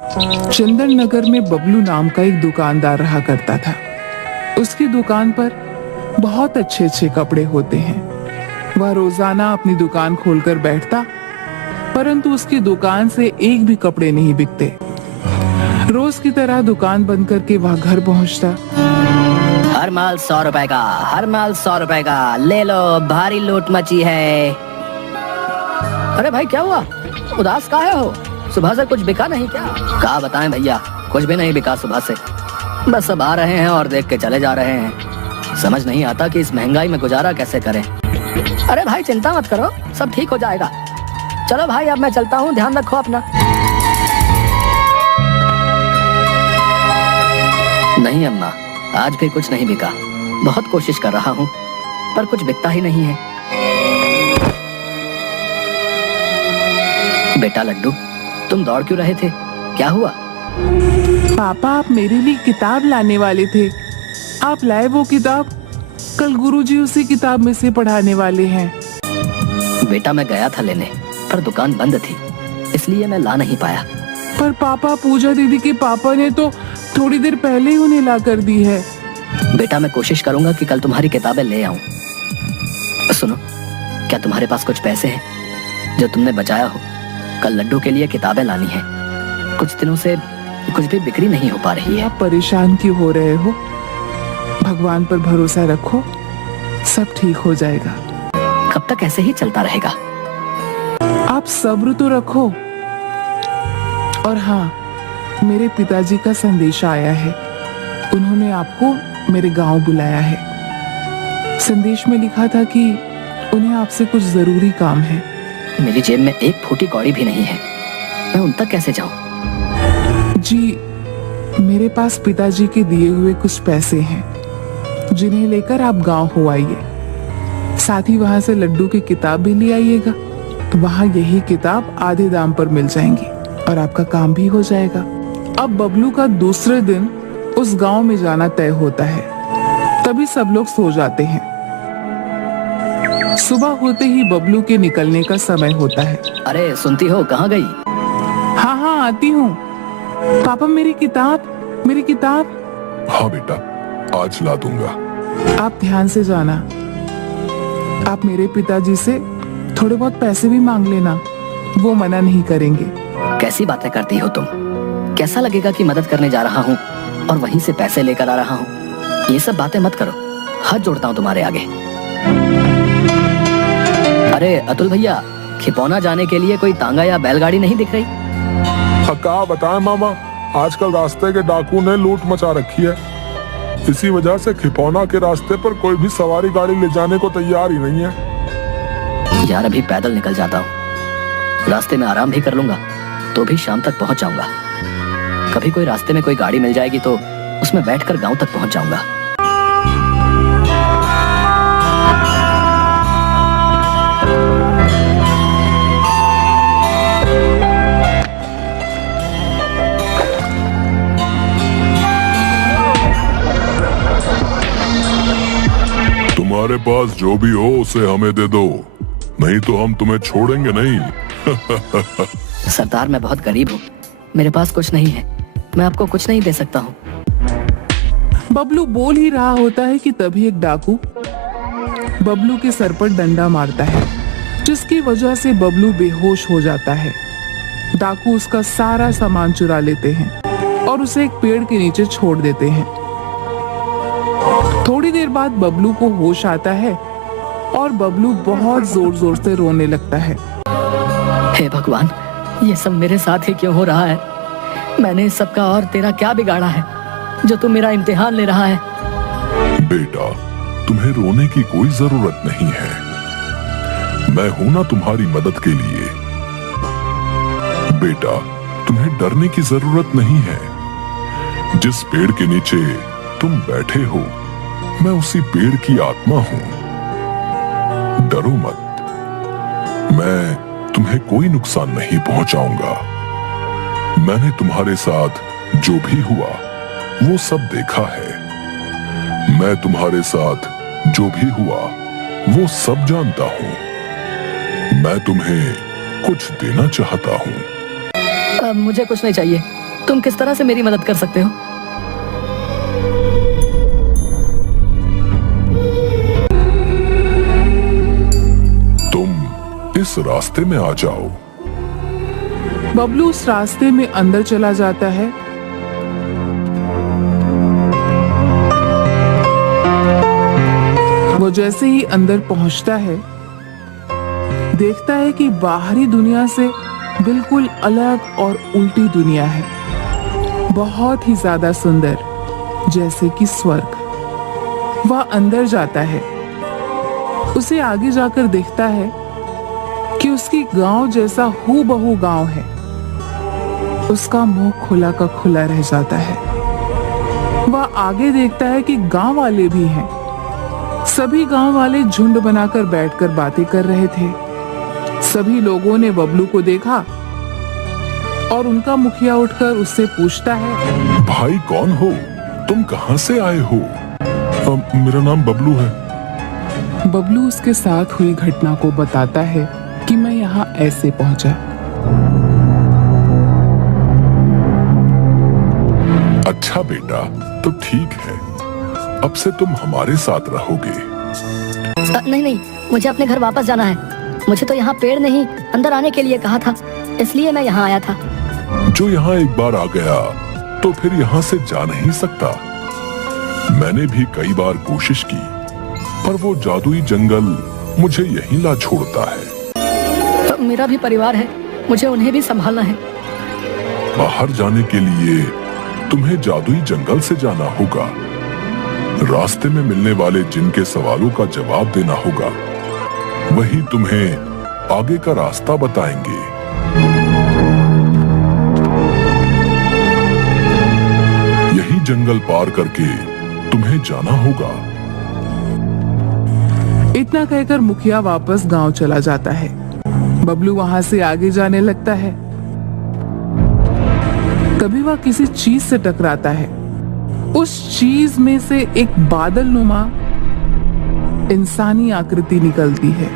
चंदन नगर में बबलू नाम का एक दुकानदार रहा करता था। उसकी दुकान पर बहुत अच्छे अच्छे कपड़े होते हैं। वह रोजाना अपनी दुकान खोलकर बैठता, परंतु उसकी दुकान से एक भी कपड़े नहीं बिकते। रोज की तरह दुकान बंद करके वह घर पहुंचता। हर माल 100 रुपए का, हर माल 100 रुपए का, ले लो, भारी लूट मची है। अरे भाई क्या हुआ, उदास काहे हो? सुबह से कुछ बिका नहीं क्या? क्या बताएं भैया, कुछ भी नहीं बिका सुबह से। बस सब आ रहे हैं और देख के चले जा रहे हैं। समझ नहीं आता कि इस महंगाई में गुजारा कैसे करें। अरे भाई चिंता मत करो, सब ठीक हो जाएगा। चलो भाई अब मैं चलता हूँ, ध्यान रखो अपना। नहीं अम्मा, आज भी कुछ नहीं बिका। बहुत कोशिश कर रहा हूँ पर कुछ बिकता ही नहीं है। बेटा लड्डू, तुम दौड़ क्यों रहे थे, क्या हुआ? पापा आप मेरे लिए किताब लाने वाले थे, आप लाए वो किताब? कल गुरुजी उसी किताब में से पढ़ाने वाले हैं। बेटा मैं गया था लेने, पर दुकान बंद थी, इसलिए मैं ला नहीं पाया। पर पापा पूजा दीदी के पापा ने तो थोड़ी देर पहले ही उन्हें ला कर दी है। बेटा मैं कोशिश करूंगा कि कल तुम्हारी किताबें ले आऊं। सुनो, क्या तुम्हारे पास कुछ पैसे हैं जो तुमने बचाया हो? कल लड्डू के लिए किताबें लानी है। कुछ दिनों से कुछ भी बिक्री नहीं हो पा रही है। आप परेशान क्यों हो रहे हो? भगवान पर भरोसा रखो, सब ठीक हो जाएगा। कब तक ऐसे ही चलता रहेगा? आप सब्र तो रखो। और हाँ, मेरे पिताजी का संदेशा आया है। उन्होंने आपको मेरे गांव बुलाया है। संदेश में लिखा था कि उन्हें आपसे कुछ जरूरी काम है। मेरी जेब में एक फूटी कौड़ी भी नहीं है, मैं उन तक कैसे जाऊं? जी, मेरे पास पिताजी के दिए हुए कुछ पैसे हैं, जिन्हें लेकर आप गांव हो आइए। साथ ही वहां से लड्डू की किताब भी ले आइएगा। वहां यही किताब आधे दाम पर मिल जाएंगी और आपका काम भी हो जाएगा। अब बबलू का दूसरे दिन उस गांव में जाना तय होता है। तभी सब लोग सो जाते हैं। सुबह होते ही बबलू के निकलने का समय होता है। अरे सुनती हो, कहाँ गई? हाँ हाँ आती हूँ। पापा मेरी किताब, मेरी किताब। हाँ बेटा, आज ला दूंगा। आप ध्यान से जाना। आप मेरे पिताजी से थोड़े बहुत पैसे भी मांग लेना, वो मना नहीं करेंगे। कैसी बातें करती हो तुम? कैसा लगेगा कि मदद करने जा रहा हूँ और वहीं से पैसे लेकर आ रहा हूँ? ये सब बातें मत करो, हाथ जोड़ता हूँ तुम्हारे आगे। अरे अतुल भैया, खिपौना जाने के लिए कोई तांगा या बैलगाड़ी नहीं दिख रही? क्या बताएं मामा, आजकल रास्ते के डाकू ने लूट मचा रखी है। इसी वजह से खिपौना के रास्ते पर कोई भी सवारी गाड़ी ले जाने को तैयार ही नहीं है। यार अभी पैदल निकल जाता हूँ, रास्ते में आराम भी कर लूंगा तो भी शाम तक पहुंच जाऊंगा। कभी कोई रास्ते में कोई गाड़ी मिल जाएगी तो उसमें बैठकर गांव तक पहुंच जाऊंगा। तुम्हारे पास जो भी हो उसे हमें दे दो, नहीं तो हम तुम्हें छोड़ेंगे नहीं। सरदार मैं बहुत गरीब हूँ, मेरे पास कुछ नहीं है, मैं आपको कुछ नहीं दे सकता हूँ। बबलू बोल ही रहा होता है कि तभी एक डाकू बबलू के सर पर डंडा मारता है, जिसकी वजह से बबलू बेहोश हो जाता है। डाकू उसका सारा सामान चुरा लेते हैं और उसे एक पेड़ के नीचे छोड़ देते हैं। थोड़ी देर बाद बबलू को होश आता है और बबलू बहुत जोर जोर से रोने लगता है। हे भगवान, ये सब मेरे साथ ही क्यों हो रहा है? मैंने इस सब का और तेरा क्या बिगाड़ा है जो तू मेरा इम्तिहान ले रहा है? बेटा, तुम्हें रोने की कोई जरूरत नहीं है, मैं हूं ना तुम्हारी मदद के लिए। बेटा, तुम्हें डरने की जरूरत नहीं है। जिस पेड़ के नीचे तुम बैठे हो, मैं उसी पेड़ की आत्मा हूं। डरो मत, मैं तुम्हें कोई नुकसान नहीं पहुंचाऊंगा। मैंने तुम्हारे साथ जो भी हुआ वो सब देखा है। मैं तुम्हारे साथ जो भी हुआ वो सब जानता हूं। मैं तुम्हें कुछ देना चाहता हूं। मुझे कुछ नहीं चाहिए, तुम किस तरह से मेरी मदद कर सकते हो? तुम इस रास्ते में आ जाओ। बबलू उस रास्ते में अंदर चला जाता है। वो जैसे ही अंदर पहुंचता है, देखता है कि बाहरी दुनिया से बिल्कुल अलग और उल्टी दुनिया है, बहुत ही ज्यादा सुंदर, जैसे कि स्वर्ग। वह अंदर जाता है। उसे आगे जाकर देखता है कि उसकी गांव जैसा हूबहू गांव है। उसका मुंह खुला का खुला रह जाता है। वह आगे देखता है कि गांव वाले भी हैं। सभी गांव वाले झुंड बनाकर बैठकर बातें कर रहे थे। सभी लोगों ने बबलू को देखा और उनका मुखिया उठकर उससे पूछता है, भाई कौन हो? तुम कहां से आए हो? मेरा नाम बबलू है। बबलू उसके साथ हुई घटना को बताता है कि मैं यहाँ ऐसे पहुंचा। अच्छा बेटा, तो ठीक है, अब से तुम हमारे साथ रहोगे। नहीं नहीं, मुझे अपने घर वापस जाना है। मुझे तो यहाँ पेड़ नहीं अंदर आने के लिए कहा था, इसलिए मैं यहाँ आया था। जो यहाँ एक बार आ गया तो फिर यहाँ से जा नहीं सकता। मैंने भी कई बार कोशिश की, पर वो जादुई जंगल मुझे यहीं ला छोड़ता है। तो मेरा भी परिवार है, मुझे उन्हें भी संभालना है। बाहर जाने के लिए तुम्हें जादुई जंगल से जाना होगा। रास्ते में मिलने वाले जिनके सवालों का जवाब देना होगा, वही तुम्हें आगे का रास्ता बताएंगे। यही जंगल पार करके तुम्हें जाना होगा। इतना कहकर मुखिया वापस गांव चला जाता है। बबलू वहां से आगे जाने लगता है। तभी वह किसी चीज से टकराता है। उस चीज में से एक बादल नुमा इंसानी आकृति निकलती है।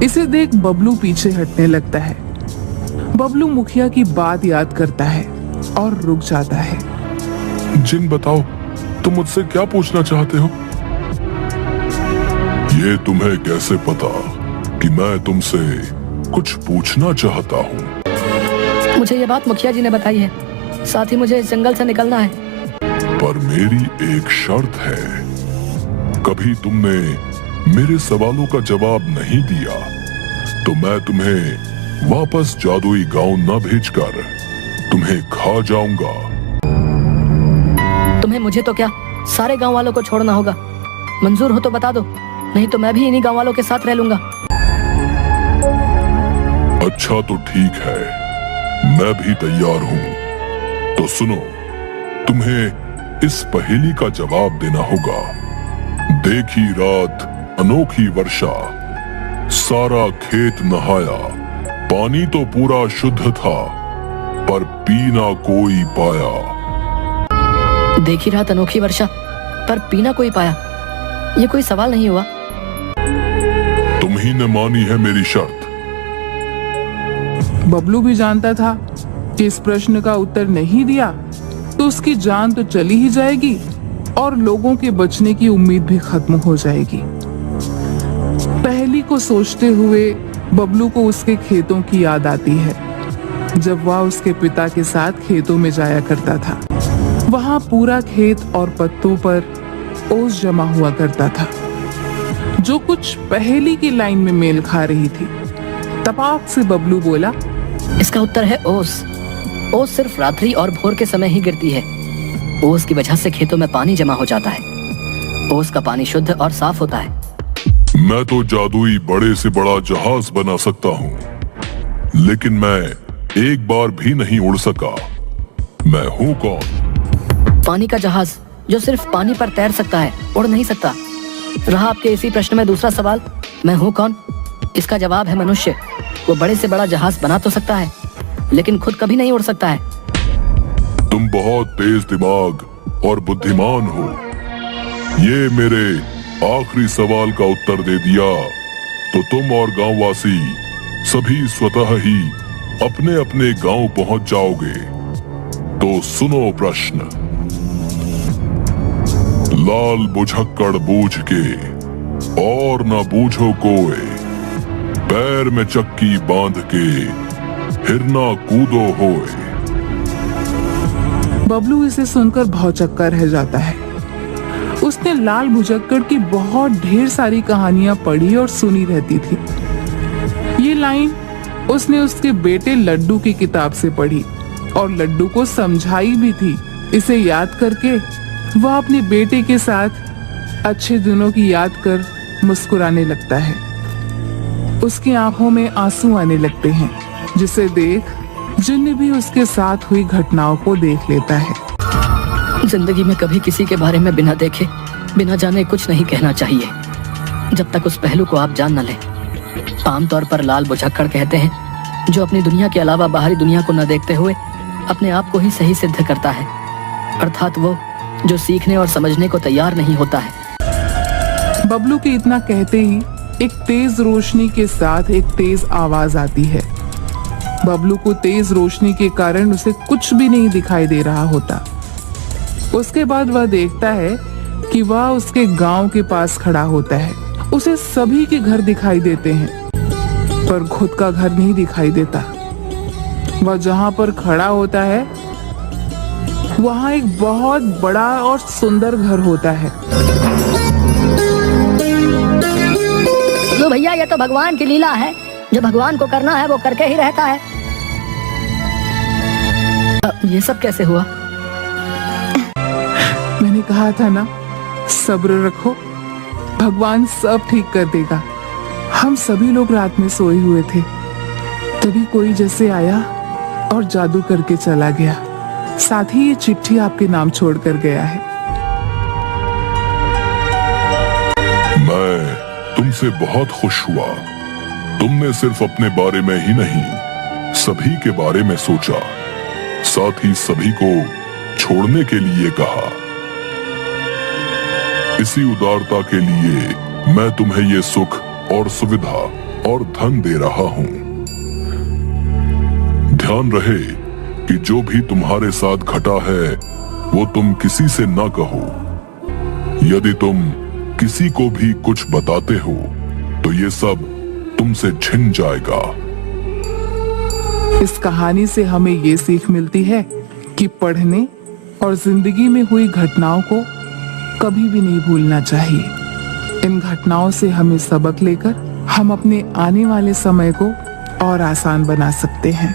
इसे देख बबलू पीछे हटने लगता है। बबलू मुखिया की बात याद करता है और रुक जाता है। जिन बताओ, तुम मुझसे क्या पूछना चाहते हो? ये तुम्हें कैसे पता कि मैं तुमसे कुछ पूछना चाहता हूँ? मुझे ये बात मुखिया जी ने बताई है, साथ ही मुझे इस जंगल से निकलना है। पर मेरी एक शर्त है। कभी तुमने मेरे सवालों का जवाब नहीं दिया तो मैं तुम्हें वापस जादुई गांव न भेजकर तुम्हें खा जाऊंगा। तुम्हें मुझे तो क्या, सारे गांव वालों को छोड़ना होगा। मंजूर हो तो बता दो, नहीं तो मैं भी इन्हीं गांव वालों के साथ रह लूंगा। अच्छा तो ठीक है, मैं भी तैयार हूँ। तो सुनो, तुम्हें इस पहेली का जवाब देना होगा। देखी रात अनोखी वर्षा, सारा खेत नहाया, पानी तो पूरा शुद्ध था, पर पीना कोई पाया। देखी रात अनोखी वर्षा, पर पीना कोई पाया, ये कोई सवाल नहीं हुआ। तुम ही ने मानी है मेरी शर्त। बबलू भी जानता था कि इस प्रश्न का उत्तर नहीं दिया तो उसकी जान तो चली ही जाएगी और लोगों के बचने की उम्मीद भी खत्म हो जाएगी। पहेली को सोचते हुए बबलू को उसके खेतों की याद आती है, जब वह उसके पिता के साथ खेतों में जाया करता था। वहां पूरा खेत और पत्तों पर ओस जमा हुआ करता था, जो कुछ पहेली की लाइन में मेल खा रही थी। तपाक से बबलू बोला, इसका उत्तर है ओस। ओस सिर्फ रात्रि और भोर के समय ही गिरती है। ओस की वजह से खेतों में पानी जमा हो जाता है। ओस का पानी शुद्ध और साफ होता है। मैं तो जादुई बड़े से बड़ा जहाज बना सकता हूँ, लेकिन मैं एक बार भी नहीं उड़ सका। मैं हूँ कौन? पानी का जहाज जो सिर्फ पानी पर तैर सकता है, उड़ नहीं सकता। रहा आपके इसी प्रश्न में दूसरा सवाल, मैं हूँ कौन? इसका जवाब है मनुष्य। वो बड़े से बड़ा जहाज बना तो सकता है, लेकिन खुद कभी नहीं उड़ सकता है। तुम बहुत तेज दिमाग और बुद्धिमान हो। ये मेरे आखिरी सवाल का उत्तर दे दिया तो तुम और गांववासी सभी स्वतः ही अपने अपने गांव पहुंच जाओगे। तो सुनो प्रश्न। लाल बुझक्कड़ बूझ के और न बूझो कोय, पैर में चक्की बांध के हिरना कूदो होए। बबलू इसे सुनकर भौचक्का रह जाता है। उसने लाल बुझक्कड़ की बहुत ढेर सारी कहानियां पढ़ी और सुनी रहती थी। ये लाइन उसने उसके बेटे लड्डू की किताब से पढ़ी और लड्डू को समझाई भी थी। इसे याद करके वह अपने बेटे के साथ अच्छे दिनों की याद कर मुस्कुराने लगता है। उसकी आंखों में आंसू आने लगते हैं, जिसे देख जिन्न भी उसके साथ हुई घटनाओं को देख लेता है। जिंदगी में कभी किसी के बारे में बिना देखे बिना जाने कुछ नहीं कहना चाहिए, जब तक उस पहलू को आप जान न लें। आमतौर पर लाल बुझक्कड़ कहते हैं जो अपनी दुनिया के अलावा बाहरी दुनिया को न देखते हुए अपने आप को ही सही सिद्ध करता है, अर्थात वो जो सीखने और समझने को तैयार नहीं होता है। बबलू के इतना कहते ही एक तेज रोशनी के साथ एक तेज आवाज आती है। बबलू को तेज रोशनी के कारण उसे कुछ भी नहीं दिखाई दे रहा होता। उसके बाद वह देखता है कि वह उसके गांव के पास खड़ा होता है। उसे सभी के घर दिखाई देते हैं, पर खुद का घर नहीं दिखाई देता। वह जहां पर खड़ा होता है वहां एक बहुत बड़ा और सुंदर घर होता है। लो भैया, ये तो भगवान की लीला है। जो भगवान को करना है वो करके ही रहता है। ये सब कैसे हुआ? मैंने कहा था ना, सब्र रखो, भगवान सब ठीक कर देगा। हम सभी लोग रात में सोए हुए थे, तभी कोई जैसे आया और जादू करके चला गया। साथ ही ये चिट्ठी आपके नाम छोड़ कर गया है। मैं तुमसे बहुत खुश हुआ। तुमने सिर्फ अपने बारे में ही नहीं, सभी के बारे में सोचा, साथ ही सभी को छोड़ने के लिए कहा। इसी उदारता के लिए मैं तुम्हें ये सुख और सुविधा और धन दे रहा हूं। ध्यान रहे कि जो भी तुम्हारे साथ घटा है वो तुम किसी से ना कहो। यदि तुम किसी को भी कुछ बताते हो तो ये सब तुमसे छिन जाएगा। इस कहानी से हमें ये सीख मिलती है कि पढ़ने और जिंदगी में हुई घटनाओं को कभी भी नहीं भूलना चाहिए। इन घटनाओं से हमें सबक लेकर हम अपने आने वाले समय को और आसान बना सकते हैं।